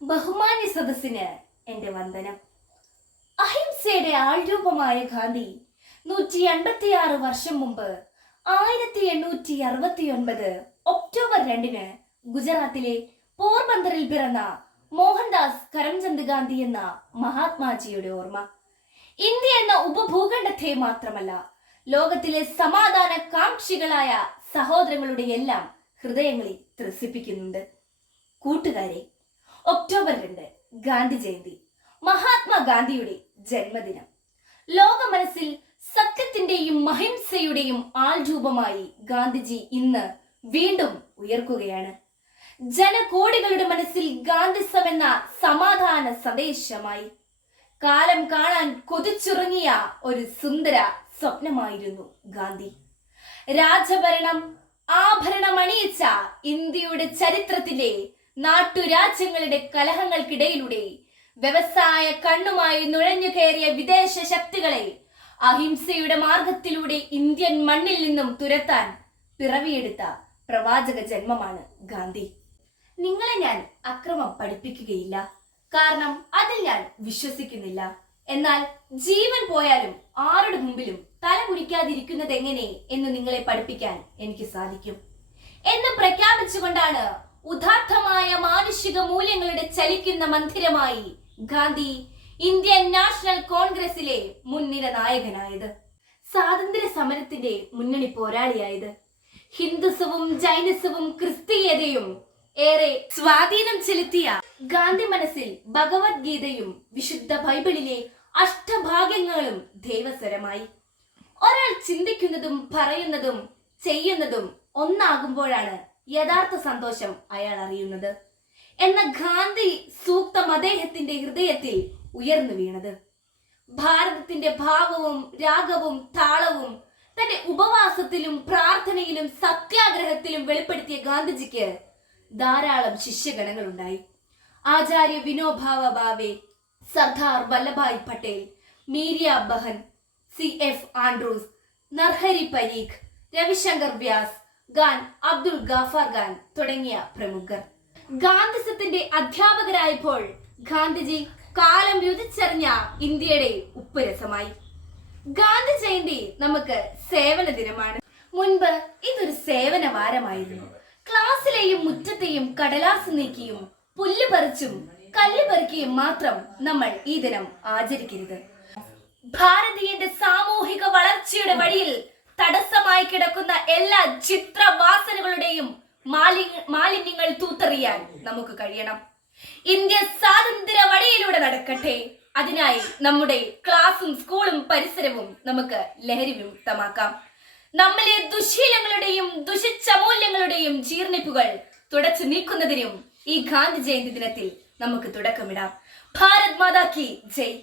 ബഹുമാന്യ സദസ്സിന് എന്റെ വന്ദനം. അഹിംസയുടെ ആൾരൂപമായ ഗാന്ധി നൂറ്റി അൻപത്തിയാറ് വർഷം മുമ്പ് ആയിരത്തി എണ്ണൂറ്റി അറുപത്തി ഒൻപത് ഒക്ടോബർ രണ്ടിന് ഗുജറാത്തിലെ പോർബന്ദറിൽ പിറന്ന മോഹൻദാസ് കരംചന്ദ് ഗാന്ധി എന്ന മഹാത്മാജിയുടെ ഓർമ്മ. ഇന്ത്യ എന്ന ഉപഭൂഖണ്ഡത്തെ മാത്രമല്ല ലോകത്തിലെ സമാധാന കാംക്ഷികളായ സഹോദരങ്ങളുടെ എല്ലാം ഹൃദയങ്ങളിൽ ത്രസിപ്പിക്കുന്നുണ്ട്. കൂട്ടുകാരെ ഒക്ടോബർ രണ്ട് ഗാന്ധി ജയന്തി മഹാത്മാഗാന്ധിയുടെ ജന്മദിനം. ലോക മനസ്സിൽ സത്യത്തിന്റെയും അഹിംസയുടെയും ആൾരൂപമായി ഗാന്ധിജി ഇന്ന് വീണ്ടും ഉയർക്കുകയാണ്. ജനകോടികളുടെ മനസ്സിൽ ഗാന്ധിസം എന്ന സമാധാന സന്ദേശമായി. കാലം കാണാൻ കൊതിച്ചുറങ്ങിയ ഒരു സുന്ദര സ്വപ്നമായിരുന്നു ഗാന്ധി. രാജഭരണം ആഭരണം അണിയിച്ച ഇന്ത്യയുടെ ചരിത്രത്തിലെ നാട്ടുരാജ്യങ്ങളുടെ കലഹങ്ങൾക്കിടയിലൂടെ വ്യവസായ കണ്ണുമായി നുഴഞ്ഞു കയറിയ വിദേശ ശക്തികളെ അഹിംസയുടെ മാർഗത്തിലൂടെ ഇന്ത്യൻ മണ്ണിൽ നിന്നും തുരത്താൻ പിറവിയെടുത്ത പ്രവാചക ജന്മമാണ് ഗാന്ധി. നിങ്ങളെ ഞാൻ അക്രമം പഠിപ്പിക്കുകയില്ല. കാരണം അതിൽ ഞാൻ വിശ്വസിക്കുന്നില്ല. എന്നാൽ ജീവൻ പോയാലും ആരുടെ മുമ്പിലും തല കുടിക്കാതിരിക്കുന്നത് എങ്ങനെ എന്ന് നിങ്ങളെ പഠിപ്പിക്കാൻ എനിക്ക് സാധിക്കും. എന്ന് പ്രഖ്യാപിച്ചുകൊണ്ടാണ് ഉദാത്തമായ മാനുഷിക മൂല്യങ്ങളുടെ ചലിക്കുന്ന മന്ദിരമായി ഗാന്ധി ഇന്ത്യൻ നാഷണൽ കോൺഗ്രസിലെ മുൻനിര നായകനായത്. സ്വാതന്ത്ര്യ സമരത്തിന്റെ മുന്നണി പോരാളിയായത്. ഹിന്ദുസവും ജൈനസവും ക്രിസ്തീയതയും ഏറെ സ്വാധീനം ചെലുത്തിയ ഗാന്ധി മനസ്സിൽ ഭഗവത്ഗീതയും വിശുദ്ധ ബൈബിളിലെ അഷ്ടഭാഗ്യങ്ങളും ദൈവസ്വരമായി. ഒരാൾ ചിന്തിക്കുന്നതും പറയുന്നതും ചെയ്യുന്നതും ഒന്നാകുമ്പോഴാണ് യഥാർത്ഥ സന്തോഷം അയാൾ അറിയുന്നത്. എന്ന ഗാന്ധി സൂക്തം അദ്ദേഹത്തിന്റെ ഹൃദയത്തിൽ ഉയർന്നു വീണത്. ഭാരതത്തിന്റെ ഭാവവും രാഗവും താളവും തന്റെ ഉപവാസത്തിലും പ്രാർത്ഥനയിലും സത്യാഗ്രഹത്തിലും വെളിപ്പെടുത്തിയ ഗാന്ധിജിക്ക് ധാരാളം ശിഷ്യഗണങ്ങളുണ്ടായി Acharya Vinoba Bhave Sardar Vallabhbhai Patel Mira Behn C F Andrews Narhari Parikh Ravishankar Vyas Khan Abdul Ghaffar Khan തുടങ്ങിയ പ്രമുഖർ. ഗാന്ധിസത്തിന്റെ അധ്യാപകരായപ്പോൾ ഗാന്ധിജി കാലം രുചിച്ചറിഞ്ഞ ഇന്ത്യയുടെ ഉപ്പുരസമായി. ഗാന്ധി ജയന്തി നമുക്ക് സേവന ദിനമാണ്. മുൻപ് ഇതൊരു സേവന വാരമായിരുന്നു. ക്ലാസ്സിലെയും മുറ്റത്തെയും കടലാസ് നീക്കിയും പുല്ല് പറിച്ചും കല്ല് പറിക്കുകയും മാത്രം നമ്മൾ ഈ ദിനം ആചരിക്കരുത്. ഭാരതീയന്റെ സാമൂഹിക വളർച്ചയുടെ വഴിയിൽ തടസ്സമായി കിടക്കുന്ന എല്ലാ ചിത്രവാസനകളുടെയും മാലിന്യ മാലിന്യങ്ങൾ തൂത്തെറിയാൻ നമുക്ക് കഴിയണം. ഇന്ത്യ സ്വാതന്ത്ര്യ വഴിയിലൂടെ നടക്കട്ടെ. അതിനായി നമ്മുടെ ക്ലാസും സ്കൂളും പരിസരവും നമുക്ക് ലഹരി വിമുക്തമാക്കാം. നമ്മിലെ ദുശീലങ്ങളുടെയും ദുഷിച്ച മൂല്യങ്ങളുടെയും ജീർണിപ്പുകൾ തുടച്ചു നീക്കുന്നതിനും ഈ ഗാന്ധി ജയന്തി ദിനത്തിൽ നമുക്ക് തുടക്കമിടാം. ഭാരത് മാതാ കി ജയ്.